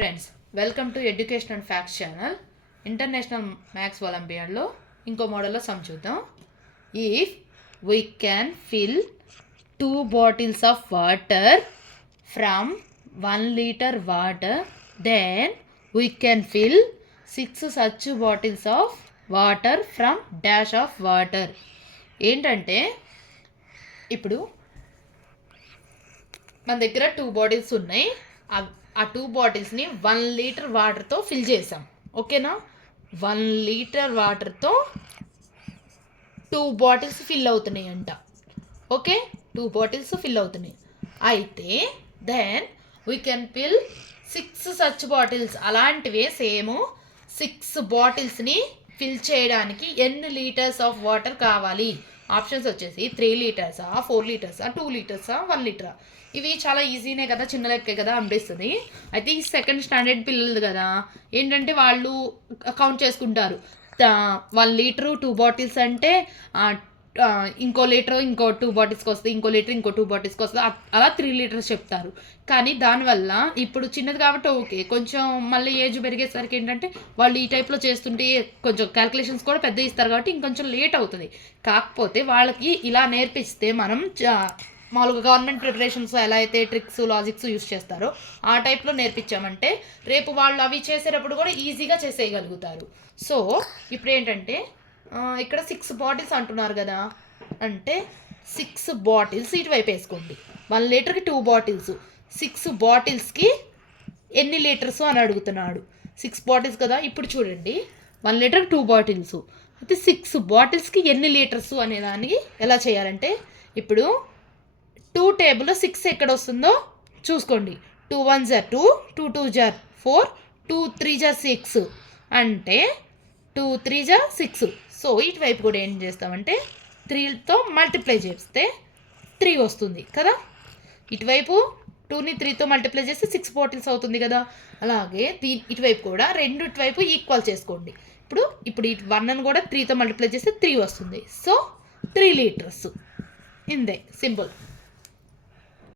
Friends, welcome to education and facts channel. International maths ఒలింపియాడ్లో ఇంకో మోడల్లో సమ్ చూద్దాం. If we can fill 2 bottles of water from 1 liter water, then we can fill 6 such bottles of water from dash of water. ఏంటంటే ఇప్పుడు మన దగ్గర 2 bottles ఉన్నాయి. ఆ 2 బాటిల్స్ని 1 లీటర్ వాటర్తో ఫిల్ చేసాం. ఓకేనా? 1 లీటర్ వాటర్తో 2 బాటిల్స్ ఫిల్ అవుతున్నాయి అంట. ఓకే, 2 బాటిల్స్ ఫిల్ అవుతున్నాయి. అయితే then we can fill 6 such bottles. అలాంటివే సేమ్ 6 బాటిల్స్ని ఫిల్ చేయడానికి ఎన్ని లీటర్స్ ఆఫ్ వాటర్ కావాలి? ఆప్షన్స్ వచ్చేసి 3 లీటర్సా, 4 లీటర్సా, 2 లీటర్సా, 1 లీటరా. ఇవి చాలా ఈజీనే కదా, చిన్న లెక్కే కదా అనిపిస్తుంది. అయితే ఈ సెకండ్ స్టాండర్డ్ పిల్లలు కదా, ఏంటంటే వాళ్ళు కౌంట్ చేసుకుంటారు. 1 లీటరు 2 బాటిల్స్ అంటే ఇంకో లీటర్ ఇంకో 2 బాటిల్స్కి వస్తుంది, ఇంకో లీటర్ ఇంకో 2 బాటిల్స్కి వస్తుంది, అలా 3 లీటర్స్ చెప్తారు. కానీ దానివల్ల ఇప్పుడు చిన్నది కాబట్టి ఓకే, కొంచెం మళ్ళీ ఏజ్ పెరిగేసరికి ఏంటంటే వాళ్ళు ఈ టైప్లో చేస్తుంటే కొంచెం క్యాల్కులేషన్స్ కూడా పెద్ద ఇస్తారు కాబట్టి ఇంకొంచెం లేట్ అవుతుంది. కాకపోతే వాళ్ళకి ఇలా నేర్పిస్తే మనం మామూలుగా గవర్నమెంట్ ప్రిపరేషన్స్ ఎలా అయితే ట్రిక్స్ లాజిక్స్ యూస్ చేస్తారో ఆ టైప్లో నేర్పించామంటే రేపు వాళ్ళు అవి చేసేటప్పుడు కూడా ఈజీగా చేసేయగలుగుతారు. సో ఇప్పుడు ఏంటంటే ఇక్కడ 6 బాటిల్స్ అంటున్నారు కదా, అంటే 6 బాటిల్స్ ఇటువైపు వేసుకోండి. 1 లీటర్కి 2 బాటిల్స్, 6 బాటిల్స్కి ఎన్ని లీటర్స్ అని అడుగుతున్నాడు. 6 బాటిల్స్ కదా. ఇప్పుడు చూడండి, 1 లీటర్కి 2 బాటిల్స్ అయితే 6 బాటిల్స్కి ఎన్ని లీటర్స్ అనే దానికి ఎలా చేయాలంటే ఇప్పుడు 2 టేబుల్లో 6 ఎక్కడ వస్తుందో చూసుకోండి. 2 1 జర్ 2, 2 2 జర్ 4, 2 3 జర్ 6 అంటే 2 3 జర్ 6. సో ఇటువైపు కూడా ఏం చేస్తామంటే 3తో మల్టిప్లై చేస్తే 3 వస్తుంది కదా. ఇటువైపు 2ని 3తో మల్టిప్లై చేస్తే 6 బాటిల్స్ అవుతుంది కదా. అలాగే ఇటువైపు కూడా ఇటువైపు ఈక్వల్ చేసుకోండి. ఇప్పుడు ఇటు 1ని కూడా 3తో మల్టిప్లై చేస్తే 3 వస్తుంది. So 3 litres. ఇందే సింపుల్.